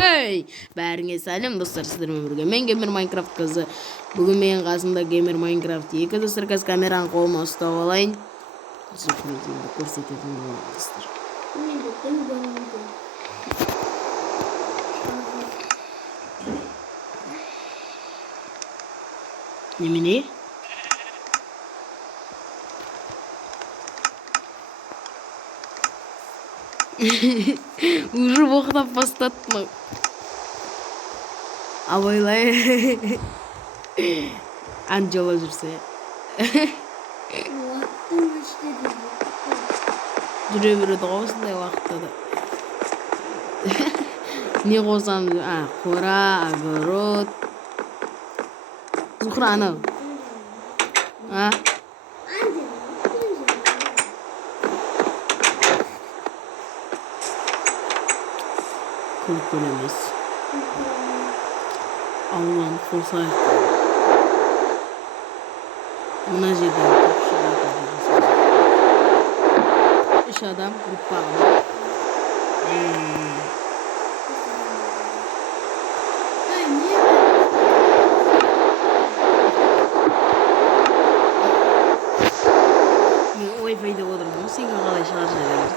Бәріңе сәлем достар, сіздермен бірге мен геймер Майнкрафт қызы. Бүгін менің қасымда геймер Майнкрафт екі достар. Қазір камераны қолыма ұстап алайын. Көрсететін боламын достар. Немене? Уже боқтап бастаттым. Абайлай. Анжела жүрсе. Жүре береді ғой осындай уақытта да. Не қосамыз? Қора, огород. Зухра анау. Көп емес. Алуан қосайық. Мына жерден үш адам группаға. Мен Wi-Fi-де отырдым, сенге қалай шығар жерден.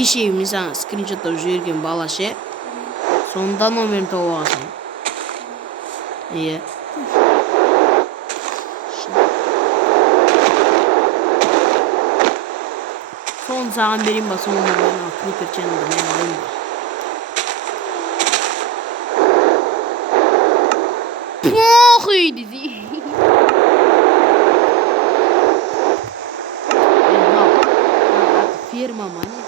Кеше мен саған скриншоттап жіберген бала ше. Сонда номерін тауып аласың. Иә. Соны саған берейін ба, соны номерін клипер ченелді мен алайын ба. Похуй деді. Ферма мане.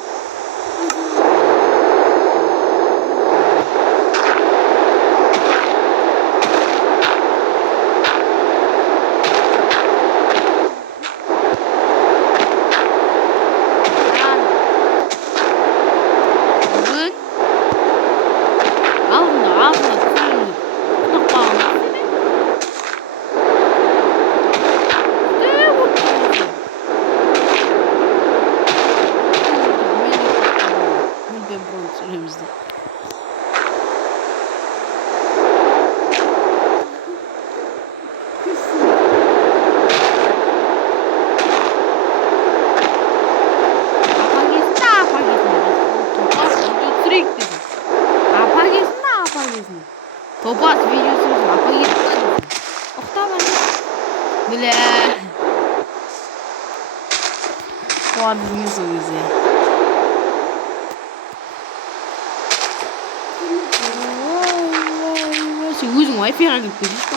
Топас видеосыз апа кетті. Оқтамын. Біле. Қуады емес ол кезде. Сен өзің Wi-Fi-ға кіріп кетесіз ба?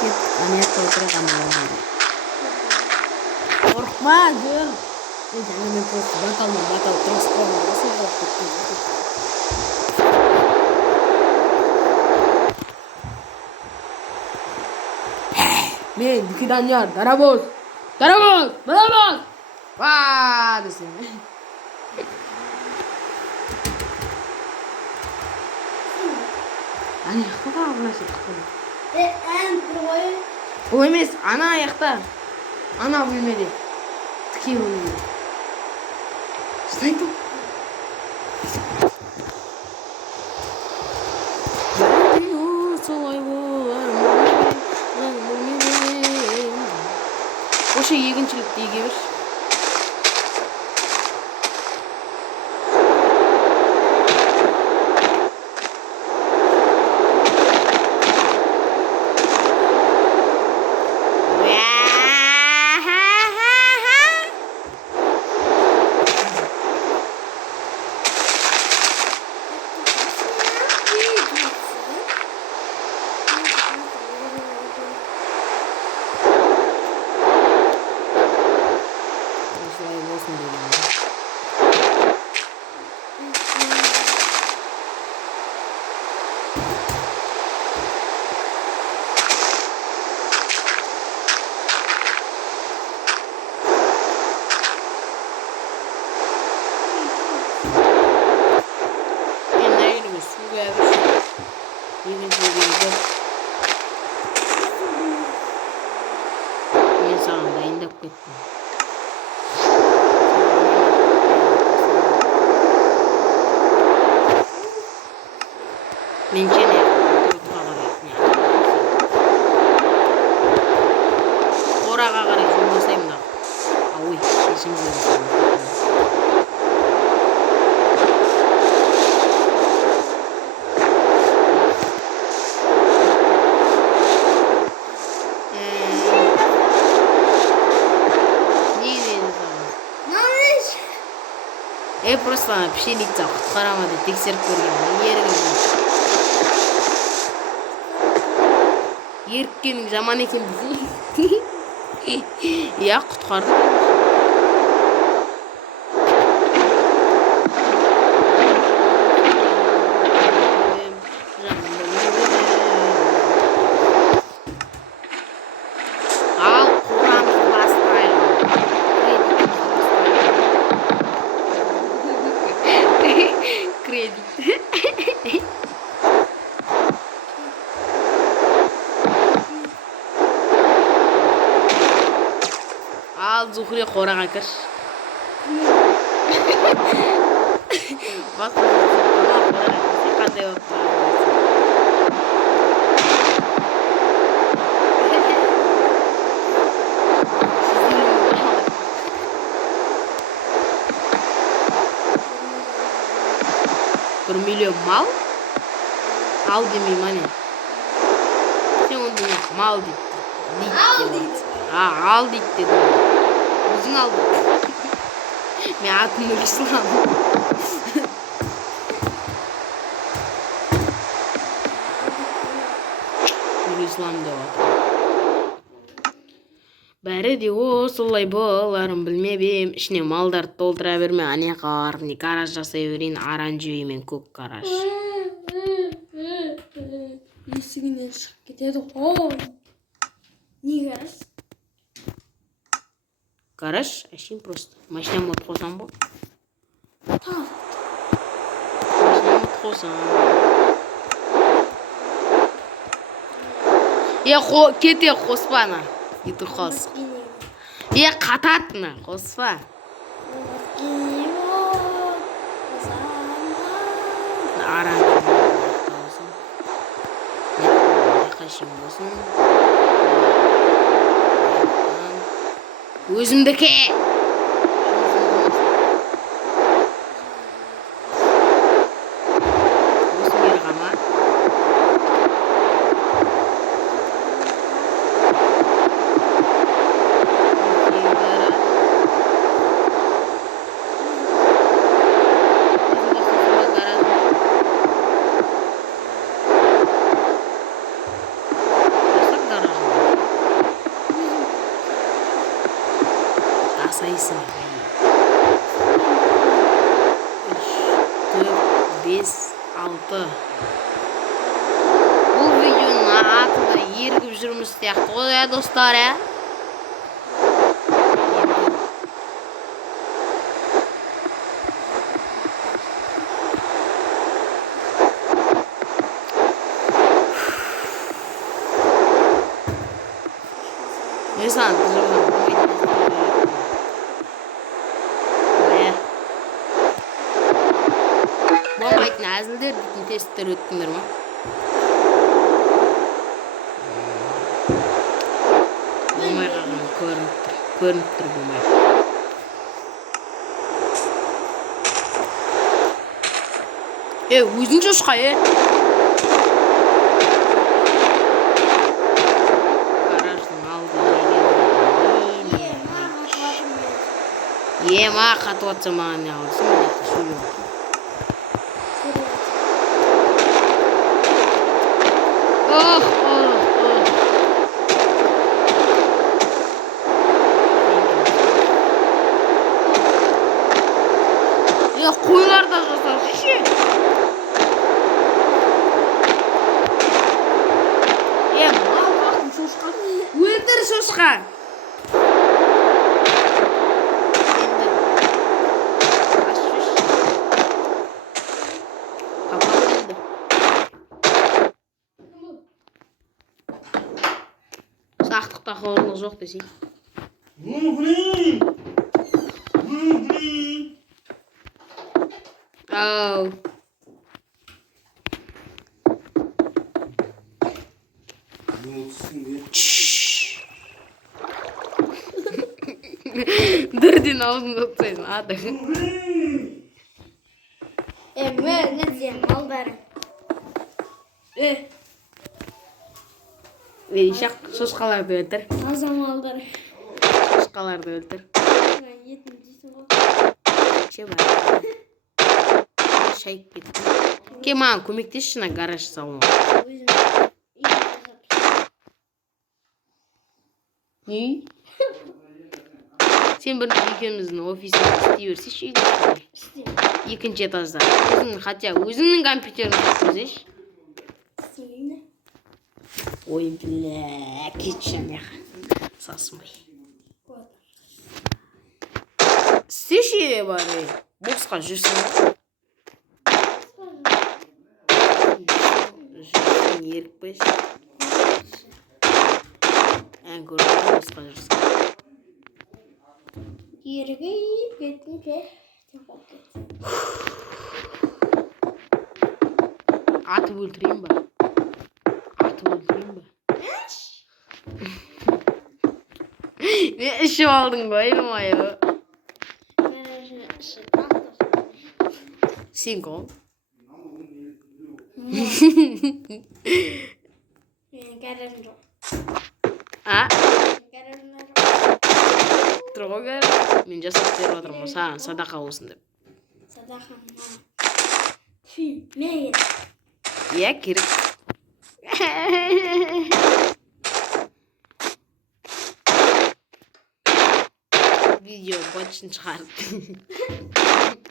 Кет, анетті отырақ амалаған. Қорқма, жүр. Мен просто бакал трансформер жасауға кеттім. Мен дүкеданияр, дарабоз! Ваа десем. Ана аяқта да ана аяқта. Ол емес, ана аяқта. Ана бөлмеде. Тіке бөлмеде. Снайпер. Ошы егіншілікті еге берші. екінші келіп мен саған дайындап кеттім. Мен және қораға қарай жолдасаймын да. Ой, шешім жолдасаймын. Просто пшеница құтқарамады тексеріп көрген. Еріккенің жаман екен десей. Я құтқарды. Al Zuhri'ye қораға кір. Бақ қандай болып бір миллион мал ал демей ма не? Сен онда мал дейді. Ал дейді деді. Өзің ал дейді. Мен атын Нұрислам. Нұрислам деп атыр. Бәрі де осылай боларын білмеп ем. Ішіне малдарды толтыра берме, ане қар, не гараж жасай берейін, оранжевый мен көк гараж. Есігінен шығып кетеді ғой. Не гараж? Гараж, әшейін просто. Машина мод қосам ба? Машина мод қосам. Кете қоспана. Ютуб қос. Қататына қоспа. Өзімдікі. Sayısın. 3, 4, 5, 6. Бұл видеоның аты да Ерігіп жүрмін сияқты ғой, достар, ә? Mesela болмайтын әзілдер дейтін тесттер өттіңдер ма? Болмай қалған көрініп тұр болмай. Өзің шошқа, Гараждың алды ма қатып атса маған не қалдысың? Қойлар да жасады ше. Мал бақтың шошқа. Өлтір шошқа. Сақтықта қорлық жоқ десей. Ау. Дірден аузыңды ұтсайсың, ады. Мені сен малдарың. Шақ шошқаларды өлтір. Таза малдар. Шошқаларды өлтір. Етін жейсің ғой. Ше бар. Шайып кетті. Ке маған көмектесші шына гараж салуға. Өзім үй жасап. Не? Сен бір екеуміздің офисінде істей берсеші үйде. Екінші этажда. Өзіңнің компьютерін өткізеші. Істеймін. Ой, бля, кетші меха. Сасымай. Істеші бар, боксқа жүрсің. Жүрсің, ерік бәс. Көріп боксқа жүрсің. Ерігіп кеттің ке. Атып өлтірейін ба? Атып өлтірейін ба? Не ішіп алдың ба, елмайы? Сен қол? Менің гаражым жоқ. А? Гаражымда жоқ. Тұр ғой бәрі. Мен жасап беріп отырмын, саған садақа болсын деп. Садақам мама. Фи, мен кет. Иә, керек. Видео бачын шығарды.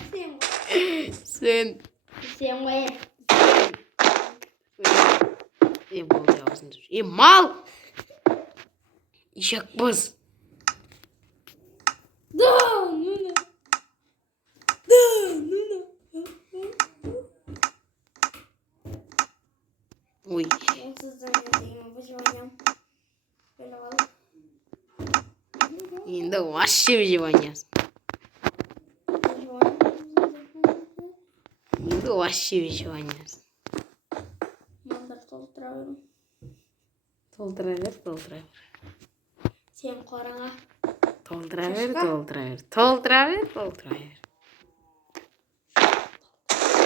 Сен ғой. Сен. Сен ғой. Болды аузын жүр. Мал! Ишак боз. Да, нуна. Ой. Енді вообще выживаниясың. Енді вообще выживаниясың. Малдар толтыра берем. Толтыра бер. Сен қораға. Толтыра бер.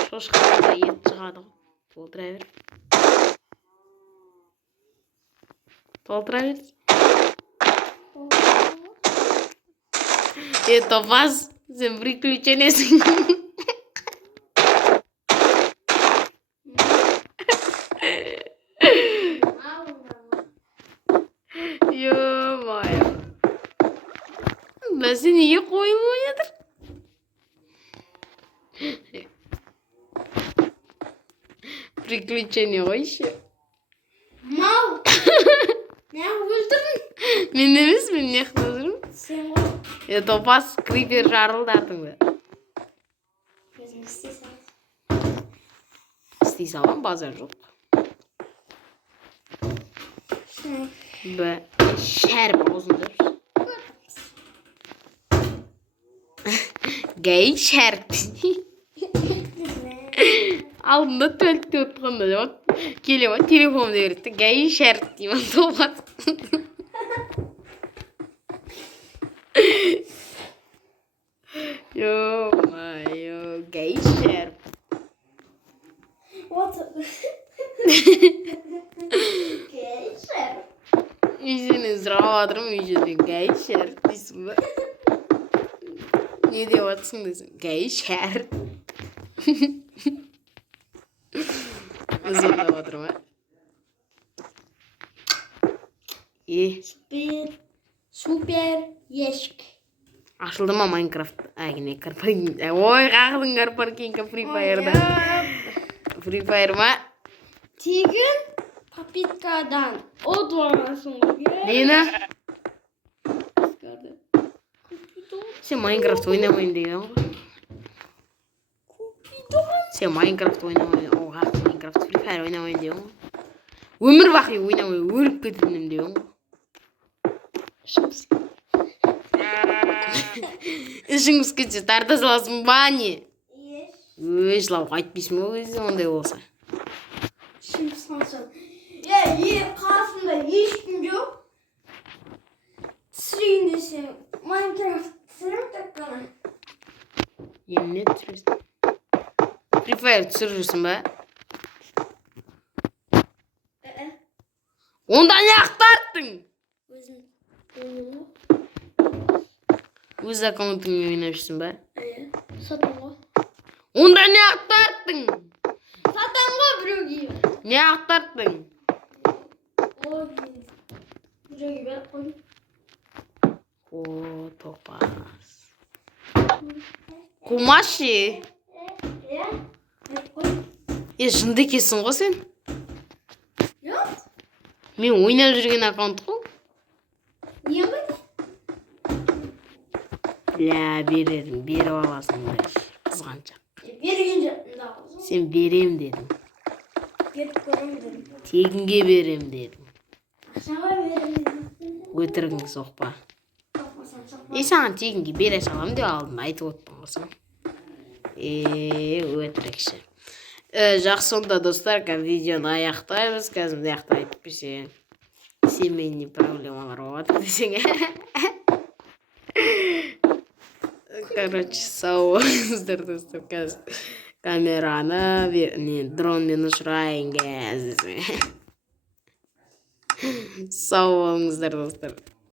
Шошқада ет шығады ғой. Толтыра бер. Топаз, сен приключенесің. Ё-моё. Бәсі неге қойылып ойнадыр? Приключение ғой еще. Мал! Мен өлтірдің. Мен емес, мен неқта жүрмін. Сен ғой. Топаз, крипер жарылды артыңда. Өзім істей саласың. Істей салам, базар жоқ. Шәріп аузында жүр. Гәй шәріп. Алдында төлтте отқанда жоқ. Келе ма, телефонды беретті. Гәй шәріп деймін, топаз. Ё-моё, гәй шәріп. Үйсені сұрап атырым, үйсені гәй шәріп дейсің ба? Не деп атсың дейсің? Гәй шәріп. Сонда атырым, а? Супер ешік. Ашылды ма Майнкрафт? Әгіне, карпаркинг. Ой, қағылың карпаркинг фрифайрда. Фрифайр ма? Тегін попиткадан от оңасың ғой. Нені? Сен Майнкрафт ойнамайын деген ғой. Сен Майнкрафт ойнамайын. Оға, Майнкрафт фрифайр ойнамайын деген ғой. Өмір бақи ойнамай өліп кететінім деген ғой. Ішіңіз кетсе тарта саласың ба не? Еш. Жылауға айтпайсың ба өзі ондай болса? Ішім санса. Қасымда ешкім жоқ. Түсірейін десең, Майнкрафт түсірем тек қана. Не түсіресің? Free Fire түсіріп жүрсің ба? Онда не ақтарттың? Өз аккаунтыңмен ойнап жүрсің ба? Сатам ғой. Онда не ақтарттың? Сатам ғой біреуге. Не ақтарттың? Біреуге беріп қойдым. О, топас. Қумашы. Беріп қойдым. Жынды екенсің ғой сен? Жоқ. Мен ойнап жүрген аккаунт қой. Не болды? Берерім, беріп аласың қызғаншақ. Берген жоқпын да. Сен берем дедім. Беріп көрем дедім. Тегінге берем дедім. Ақшаға берем дедім. Өтірігің соқпа. Соқпасам соқпа. Саған тегінге бере салам деп алдым, айтып отырмын ғой. Өтірікші. Жақсы сонда достар, видеоны аяқтаймыз. Қазір аяқта айтып берсең, семейный проблемалар болады десең. Короче, сау болыңыздар достар. Қазір камераны дронмен ұшырайын қазір. Сау болыңыздар достар.